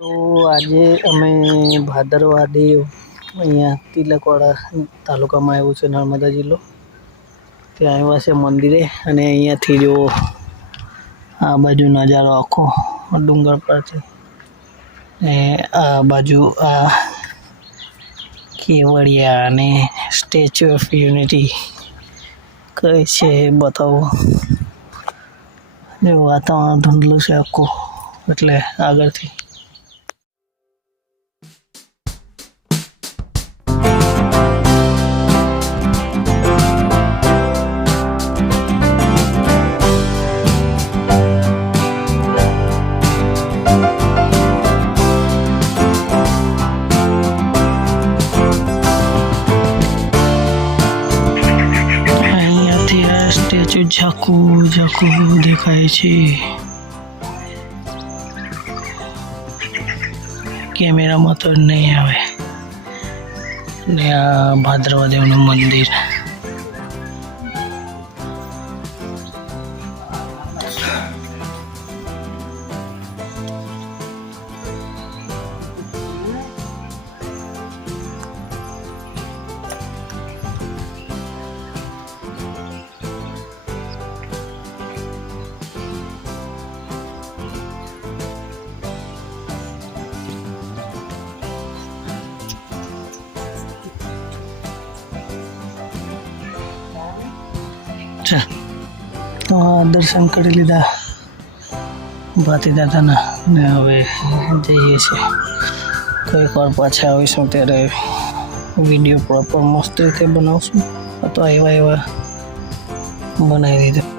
તો આજે અમે ભાદરવા દેવ અહીંયા તિલકવાડા તાલુકામાં આવ્યું છે, નર્મદા જિલ્લો. ત્યાં આવ્યા છે મંદિરે, અને અહીંયાથી જો આ બાજુ નજારો આખો ડુંગર પર છે, ને આ બાજુ આ કેવડિયા અને સ્ટેચ્યુ ઓફ યુનિટી કઈ છે બતાવો. જે વાતાવરણ ધૂંધલું છે આખું, એટલે આગળથી સ્ટેચ્યુ ઝાખું દેખાય છે. કેમેરામાં તો નહીં આવે. ને આ ભાદરવા દેવનું મંદિર. તો દર્શન કરી લીધા ભાતી દાદાના, ને હવે જઈએ છીએ. કોઈક વાર પાછા આવીશું ત્યારે વિડીયો પ્રોપર મસ્ત રીતે બનાવશું. તો એવા બનાવી દીધું.